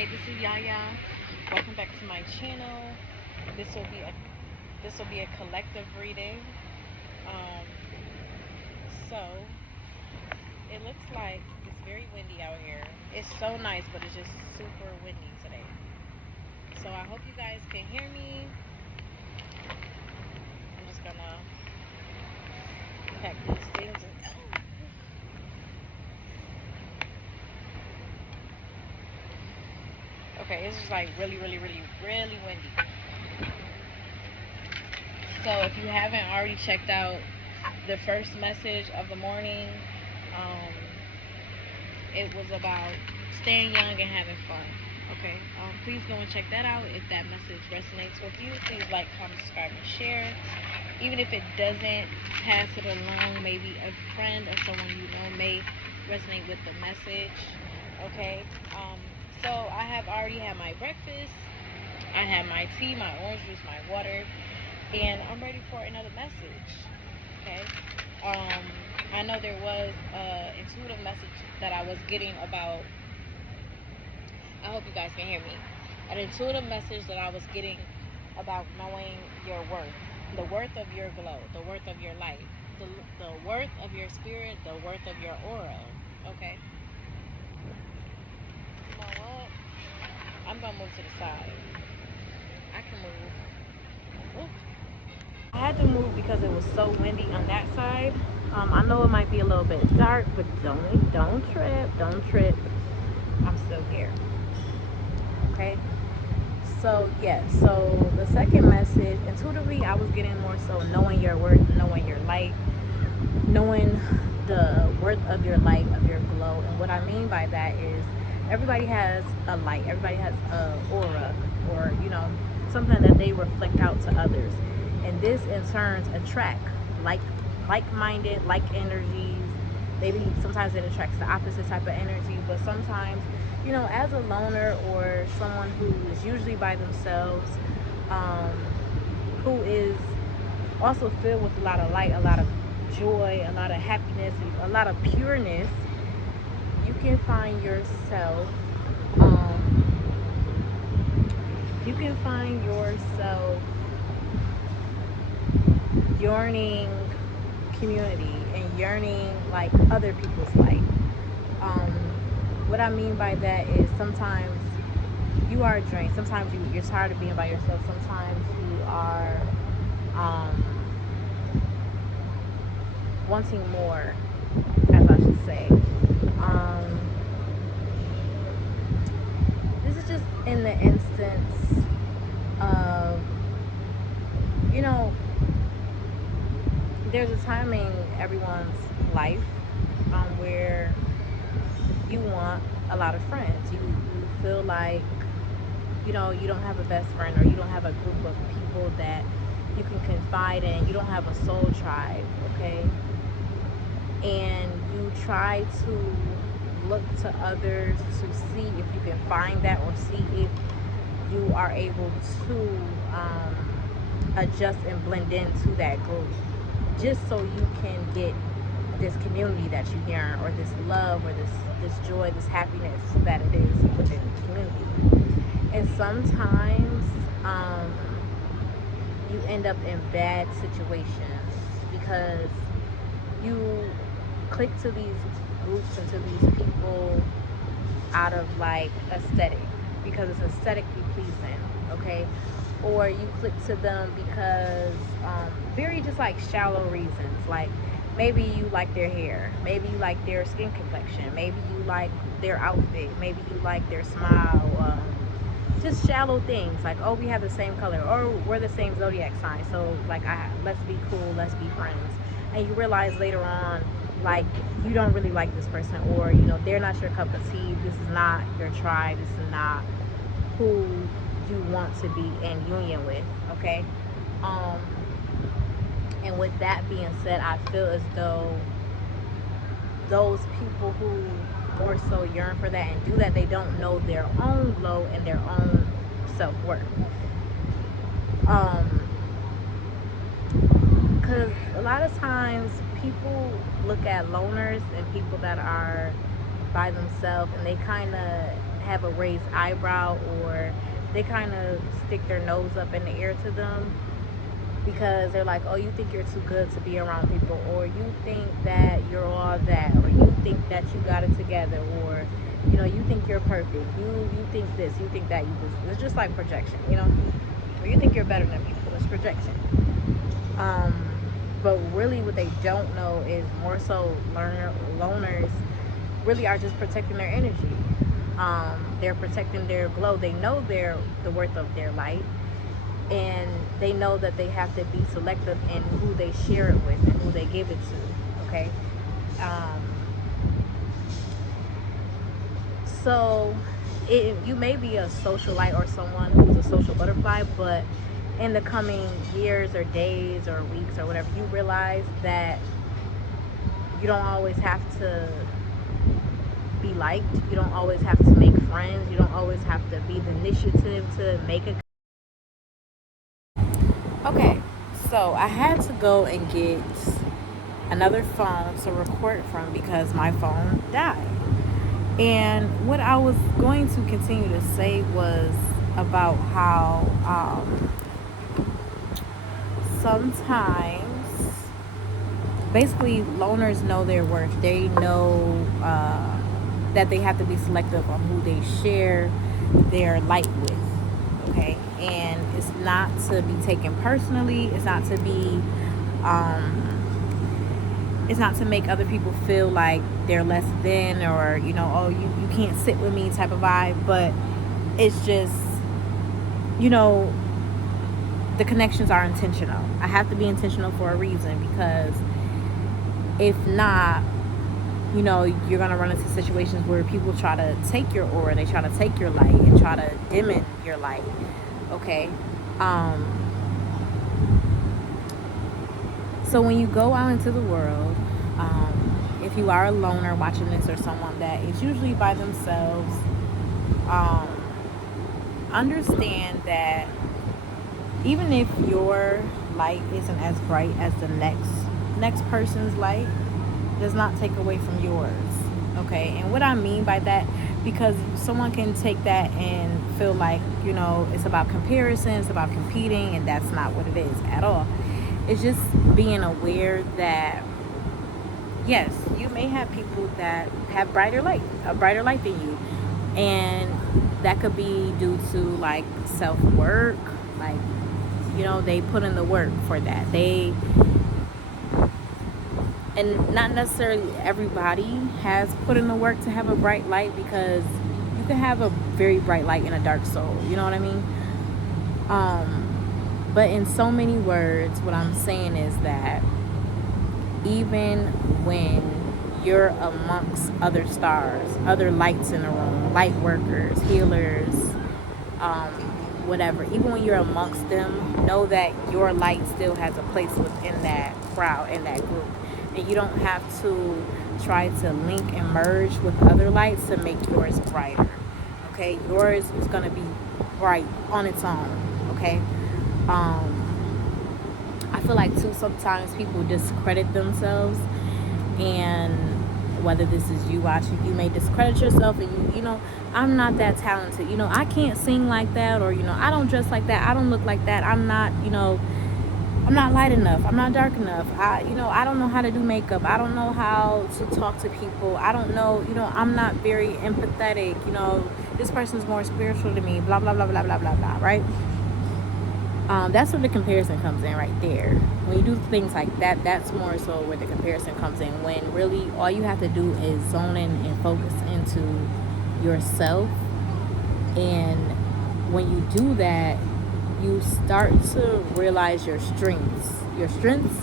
Alright, this is Yaya. Welcome back to my channel. This will be a collective reading. Um, so it looks like it's very windy out here. It's so nice, but it's just super windy today. So I hope you guys can hear me. I'm just gonna pack these things and okay, it's just like really windy. So if you haven't already checked out the first message of the morning, um, it was about staying young and having fun. Okay, please go and check that out. If that message resonates with you, please like, comment, subscribe, and share. Even if it doesn't, pass it along. Maybe a friend or someone you know may resonate with the message. Okay, so I have already had my breakfast. I had my tea, my orange juice, my water, and I'm ready for another message. Okay. I know there was an intuitive message that I was getting about. I hope you guys can hear me. An intuitive message that I was getting about knowing your worth, the worth of your glow, the worth of your light, the worth of your spirit, the worth of your aura. Okay. You know what? I'm gonna move to the side. I can move. Ooh. I had to move because it was so windy on that side. I know it might be a little bit dark, but don't trip. I'm still here. Okay. So yeah. So the second message, intuitively, I was getting more so knowing your worth, knowing your light, knowing the worth of your light, of your glow. And what I mean by that is everybody has a light. Everybody has a aura, or something that they reflect out to others. And this in turns attract like-minded, like energies. Maybe sometimes it attracts the opposite type of energy, but sometimes, as a loner or someone who is usually by themselves, who is also filled with a lot of light, a lot of joy, a lot of happiness, a lot of pureness, you can find yourself yearning community and yearning like other people's light. What I mean by that is sometimes you are drained. Sometimes you're tired of being by yourself. Sometimes you are wanting more, as I should say. This is just in the instance of, there's a time in everyone's life where you want a lot of friends. You feel like, you don't have a best friend, or you don't have a group of people that you can confide in. You don't have a soul tribe, okay? And you try to look to others to see if you can find that, or see if you are able to adjust and blend into that group, just so you can get this community that you hear, or this love, or this joy, this happiness that it is within the community. And sometimes you end up in bad situations because you click to these groups and to these people out of like aesthetic, because it's aesthetically pleasing, okay? Or you click to them because very just like shallow reasons, like maybe you like their hair, maybe you like their skin complexion, maybe you like their outfit, maybe you like their smile, just shallow things like, oh, we have the same color, or we're the same zodiac sign, so like let's be cool, let's be friends. And you realize later on, like, you don't really like this person, or they're not your cup of tea. This is not your tribe. This is not who you want to be in union with, okay? And with that being said, I feel as though those people who more so yearn for that and do that, they don't know their own glow and their own self-worth. Because a lot of times people look at loners and people that are by themselves, and they kind of have a raised eyebrow, or they kind of stick their nose up in the air to them, because they're like, oh, you think you're too good to be around people, or you think that you're all that, or you think that you got it together, or you think you're perfect, you think this, you think that, you just, it's just like projection, or you think you're better than people. It's projection. um but really what they don't know is more so loners really are just protecting their energy. They're protecting their glow. They know they're the worth of their light, and they know that they have to be selective in who they share it with and who they give it to. Okay. um, so you may be a socialite or someone who's a social butterfly, but in the coming years or days or weeks or whatever, you realize that you don't always have to be liked, you don't always have to make friends, you don't always have to be the initiative to make a. Okay, so I had to go and get another phone to record from because my phone died. And what I was going to continue to say was about how sometimes, basically, loners know their worth. They know that they have to be selective on who they share their light with. Okay, and it's not to be taken personally. It's not to be. It's not to make other people feel like they're less than, or oh, you can't sit with me type of vibe. But it's just, the connections are intentional. I have to be intentional for a reason, because if not, you're going to run into situations where people try to take your aura, they try to take your light and try to dim your light. Okay. So when you go out into the world, if you are a loner watching this, or someone that is usually by themselves, understand that even if your light isn't as bright as the next person's light, does not take away from yours. Okay. And what I mean by that, because someone can take that and feel like it's about comparison, it's about competing, and that's not what it is at all. It's just being aware that yes, you may have people that have a brighter light than you, and that could be due to like self-work, like they put in the work for that. And not necessarily everybody has put in the work to have a bright light, because you can have a very bright light in a dark soul. You know what I mean? But in so many words, what I'm saying is that even when you're amongst other stars, other lights in the room, light workers, healers, whatever, even when you're amongst them, know that your light still has a place within that crowd, in that group. And you don't have to try to link and merge with other lights to make yours brighter. Okay? Yours is going to be bright on its own. Okay? I feel like too, sometimes people discredit themselves, and whether this is you watching, you may discredit yourself, and I'm not that talented, I can't sing like that, or I don't dress like that, I don't look like that, I'm not light enough, I'm not dark enough, I don't know how to do makeup, I don't know how to talk to people, I don't know, I'm not very empathetic, this person's more spiritual to me, blah blah blah blah blah blah blah, right? That's where the comparison comes in right there. When you do things like that, that's more so where the comparison comes in, when really all you have to do is zone in and focus into yourself. And when you do that, you start to realize your strengths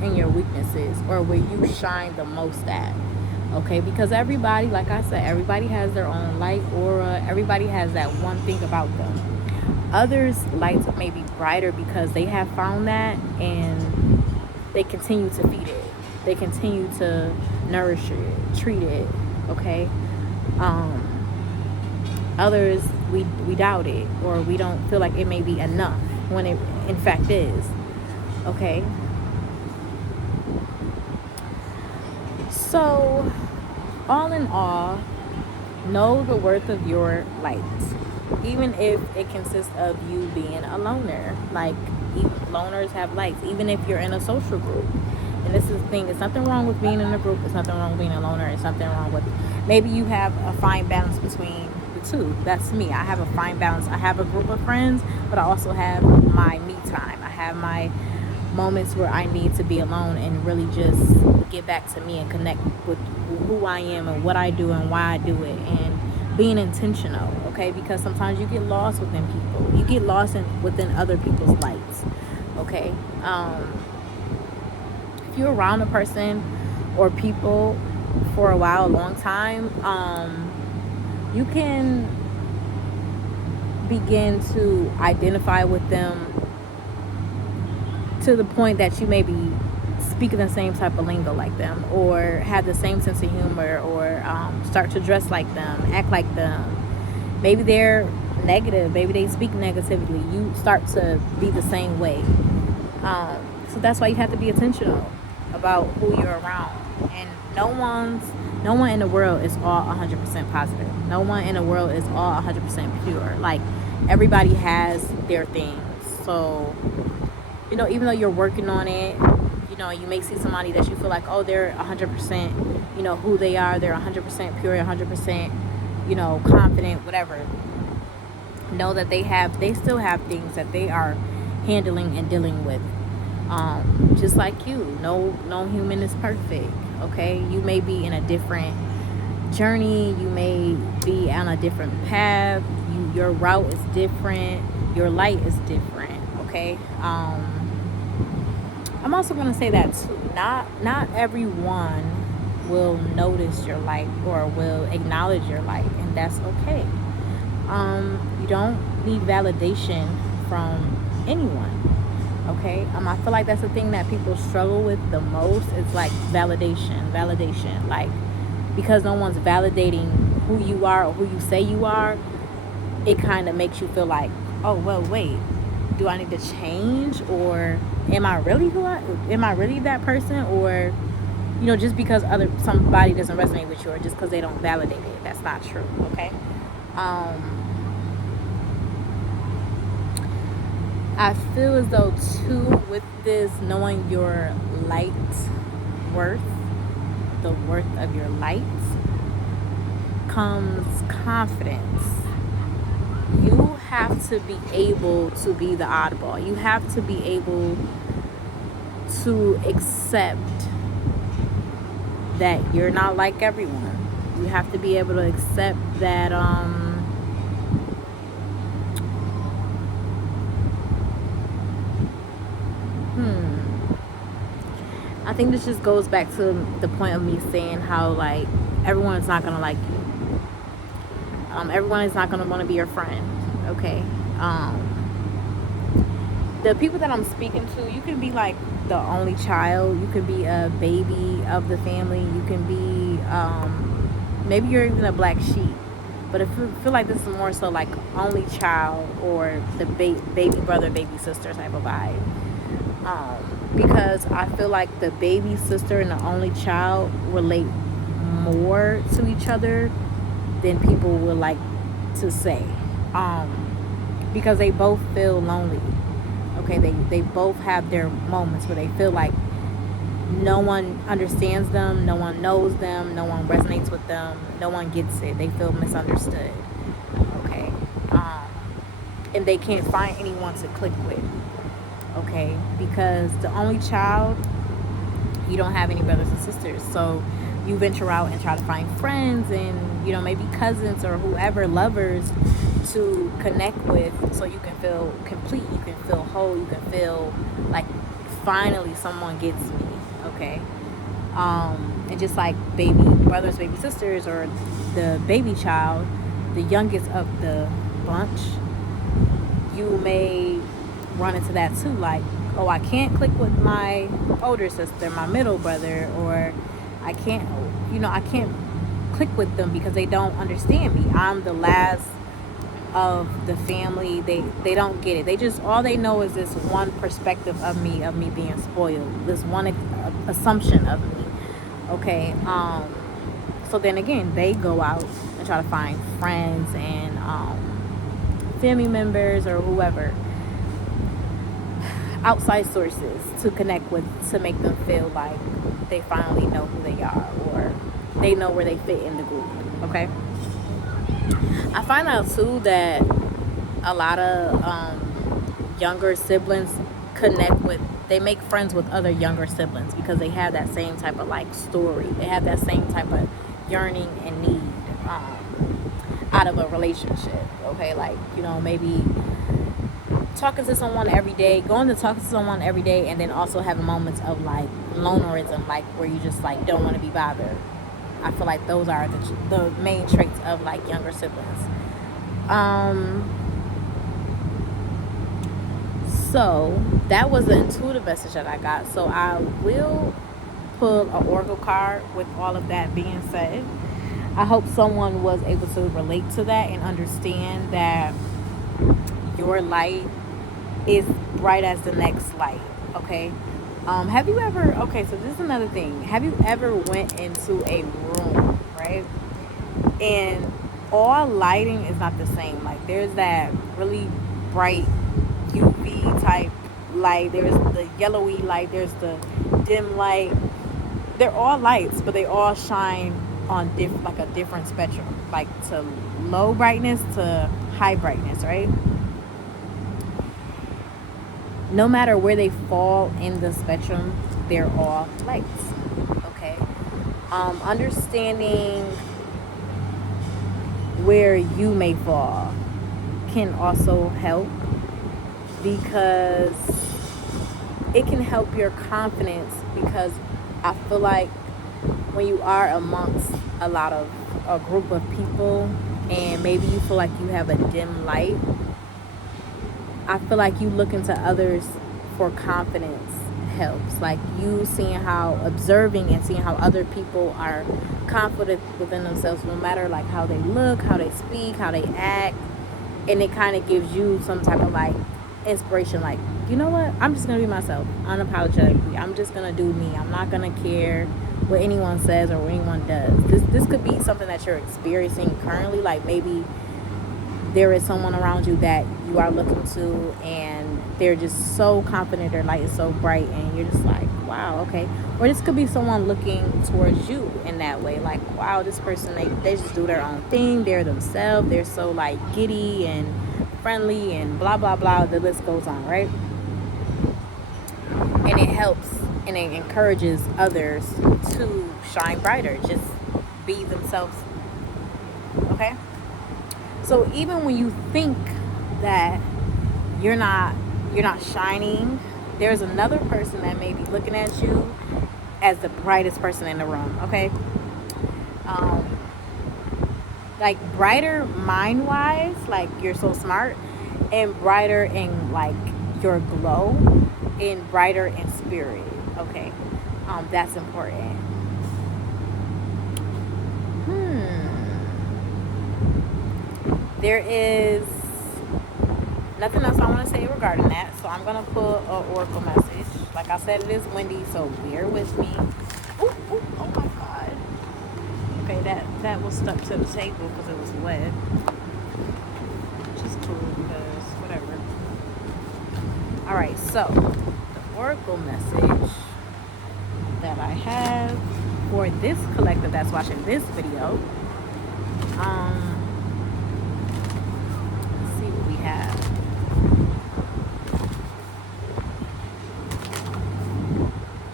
and your weaknesses, or where you shine the most at. Okay, because everybody, like I said, everybody has their own light aura, everybody has that one thing about them. Others' lights may be brighter because they have found that, and they continue to feed it. They continue to nourish it, treat it. Okay. Others, we doubt it, or we don't feel like it may be enough when it in fact is. Okay. So all in all, Know the worth of your light, even if it consists of you being a loner. Like, loners have lights, even if you're in a social group. And this is the thing, there's nothing wrong with being in a group, there's nothing wrong with being a loner, there's something wrong with, maybe you have a fine balance between the two. That's me. I have a fine balance. I have a group of friends, but I also have my me time. I have my moments where I need to be alone and really just get back to me and connect with who I am and what I do and why I do it, and being intentional, okay? Because sometimes you get lost within people. You get lost within other people's lights, okay? If you're around a person or people for a while, a long time, you can begin to identify with them to the point that you may be speaking the same type of lingo like them, or have the same sense of humor, or start to dress like them, act like them. Maybe they're negative, maybe they speak negatively, you start to be the same way. So that's why you have to be intentional about who you're around. And no one in the world is all 100% positive. No one in the world is all 100% pure. Like, everybody has their things. So, even though you're working on it, you may see somebody that you feel like, oh, they're 100%, who they are, they're 100% pure, 100%, confident, whatever. Know that they still have things that they are handling and dealing with. Just like you. No human is perfect, okay? You may be in a different journey, you may be on a different path, your route is different, your light is different, okay? I'm also going to say that too. Not everyone will notice your light or will acknowledge your light, and that's okay. You don't need validation from anyone. Okay, I feel like that's the thing that people struggle with the most. It's like validation. Like, because no one's validating who you are or who you say you are, it kind of makes you feel like, oh, well, wait, do I need to change, or am I really that person, or just because somebody doesn't resonate with you, or just because they don't validate it. That's not true. Okay. I feel as though too, with this, knowing your light worth, the worth of your light, comes confidence. You have to be able to be the oddball. You have to be able to accept that you're not like everyone. You have to be able to accept that I think this just goes back to the point of me saying how, like, everyone is not gonna like you. Everyone is not gonna want to be your friend. Okay. The people that I'm speaking to, you can be like the only child. You can be a baby of the family. You can be maybe you're even a black sheep. But I feel like this is more so like only child, or the baby brother, baby sister type of vibe. Because I feel like the baby sister and the only child relate more to each other than people would like to say. Because they both feel lonely. Okay, they both have their moments where they feel like no one understands them, no one knows them, no one resonates with them, no one gets it. They feel misunderstood. Okay. And they can't find anyone to click with. Okay, because the only child, you don't have any brothers and sisters, so you venture out and try to find friends and maybe cousins or whoever, lovers, to connect with, so you can feel complete, you can feel whole, you can feel like finally someone gets me. Okay. And just like baby brothers, baby sisters, or the baby child, the youngest of the bunch, you may run into that too, like, oh, I can't click with my older sister, my middle brother, or I can't click with them because they don't understand me. I'm the last of the family. They don't get it. They just, all they know is this one perspective of me being spoiled, this one assumption of me. Okay. So then again, they go out and try to find friends and family members or whoever, outside sources to connect with, to make them feel like they finally know who they are, or they know where they fit in the group. Okay, I find out too that a lot of younger siblings they make friends with other younger siblings because they have that same type of like story. They have that same type of yearning and need out of a relationship. Okay, like, you know, maybe talking to someone every day, going to talk to someone every day, and then also having moments of like lonerism, like where you just like don't want to be bothered. I feel like those are the main traits of like younger siblings. So that was the intuitive message that I got. So I will pull an oracle card with all of that being said. I hope someone was able to relate to that and understand that your light is bright as the next light. Okay. Have you ever, okay, so this is another thing. Have you ever went into a room, right? And all lighting is not the same. Like there's that really bright UV type light, there's the yellowy light, there's the dim light. They're all lights, but they all shine on like a different spectrum, like to low brightness to high brightness, right? No matter where they fall in the spectrum, they're all lights. Okay. Understanding where you may fall can also help, because it can help your confidence, because I feel like when you are amongst a group of people and maybe you feel like you have a dim light, I feel like you looking to others for confidence helps. Like you observing and seeing how other people are confident within themselves, no matter like how they look, how they speak, how they act, and it kind of gives you some type of like inspiration, like, you know what, I'm just gonna be myself unapologetically. I'm just gonna do me. I'm not gonna care what anyone says or what anyone does. This could be something that you're experiencing currently, like maybe there is someone around you that you are looking to and they're just so confident, their light is so bright, and you're just like, wow, okay. Or this could be someone looking towards you in that way, like, wow, this person, they just do their own thing, they're themselves, they're so like giddy and friendly and blah blah blah, the list goes on, right? And it helps and it encourages others to shine brighter, just be themselves. Okay, so even when you think that you're not shining, there's another person that may be looking at you as the brightest person in the room. Okay, like brighter mind wise, like you're so smart, and brighter in like your glow, and brighter in spirit. Okay, that's important. There is nothing else I want to say regarding that, so I'm gonna pull an oracle message. Like I said, it is windy, so bear with me. Ooh, oh my god. Okay, that was stuck to the table because it was wet, which is cool because whatever. All right, so the oracle message that I have for this collective that's watching this video, let's see what we have.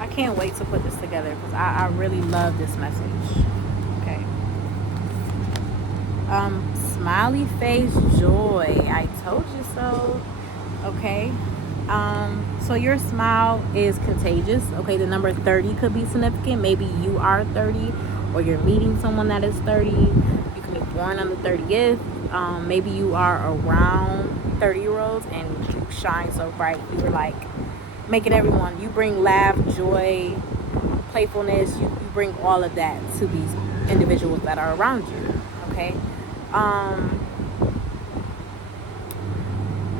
I can't wait to put this together because I really love this message. Okay. Smiley face joy. I told you so. Okay. So your smile is contagious. Okay, the number 30 could be significant. Maybe you are 30, or you're meeting someone that is 30. You can be born on the 30th. Maybe you are around 30-year-olds and you shine so bright. You're like making everyone, you bring laugh, joy, playfulness, you bring all of that to these individuals that are around you. Okay.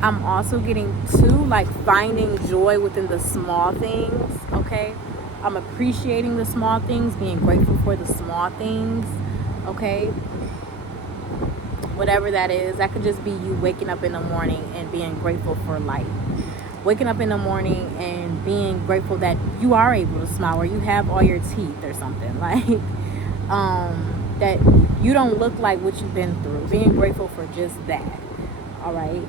I'm also getting to like finding joy within the small things. Okay, I'm appreciating the small things, being grateful for the small things. Okay, whatever that is. That could just be you waking up in the morning and being grateful for life. Waking up in the morning and being grateful that you are able to smile, or you have all your teeth or something. Like, that you don't look like what you've been through. Being grateful for just that. All right.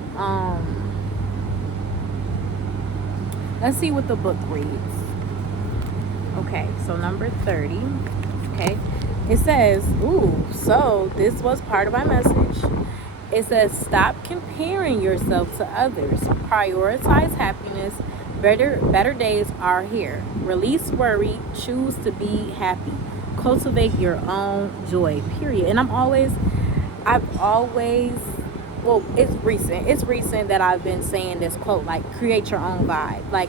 Let's see what the book reads. Okay, so number 30. Okay, it says, ooh, so this was part of my message. It says, stop comparing yourself to others. Prioritize happiness. Better days are here. Release worry. Choose to be happy. Cultivate your own joy, period. And I've always, well, it's recent that I've been saying this quote, like, create your own vibe. Like,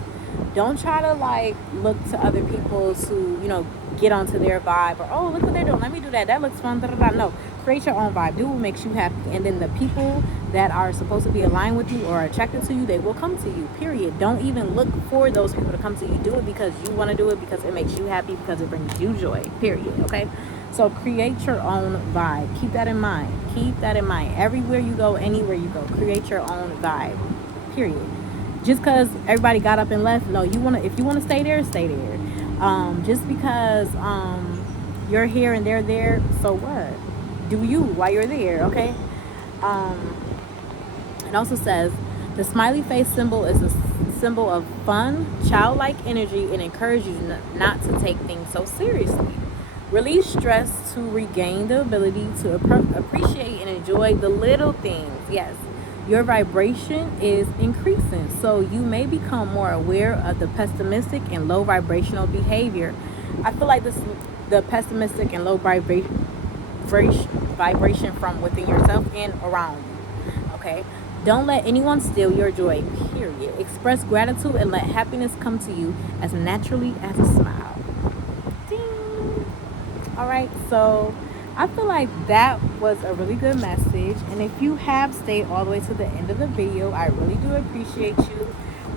don't try to, like, look to other people to, get onto their vibe, or, oh, look what they're doing, let me do that, that looks fun, da, da, da. No, create your own vibe. Do what makes you happy, and then the people that are supposed to be aligned with you or attracted to you, they will come to you, period. Don't even look for those people to come to you. Do it because you want to do it, because it makes you happy, because it brings you joy, period. Okay, so create your own vibe. Keep that in mind. Everywhere you go, anywhere you go, create your own vibe, period. Just because everybody got up and left, no, if you want to stay there, stay there. Just because you're here and they're there, so what? Do you while you're there, okay? It also says, the smiley face symbol is a symbol of fun, childlike energy, and encourages you not to take things so seriously. Release stress to regain the ability to appreciate and enjoy the little things. Yes, your vibration is increasing, so you may become more aware of the pessimistic and low vibrational behavior. I feel like the pessimistic and low vibration from within yourself and around you. Okay, don't let anyone steal your joy, period. Express gratitude and let happiness come to you as naturally as a smile. Ding. All right, so I feel like that was a really good message, and if you have stayed all the way to the end of the video, I really do appreciate you.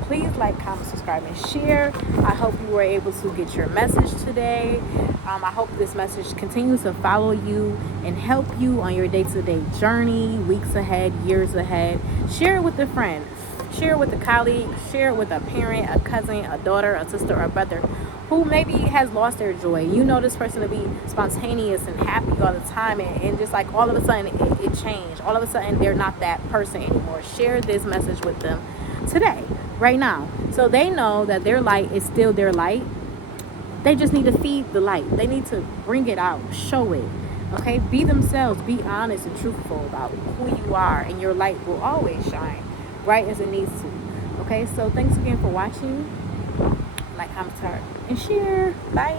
Please like, comment, subscribe, and share. I hope you were able to get your message today. I hope this message continues to follow you and help you on your day-to-day journey, weeks ahead, years ahead. Share it with a friend. Share it with a colleague. Share it with a parent, a cousin, a daughter, a sister, or a brother who maybe has lost their joy. You know this person to be spontaneous and happy all the time, and just like all of a sudden it changed. All of a sudden they're not that person anymore. Share this message with them today, right now, so they know that their light is still their light. They just need to feed the light. They need to bring it out, show it. Okay, be themselves, be honest and truthful about who you are, and your light will always shine bright as it needs to. Okay, so thanks again for watching. Like, comment, and share. Bye.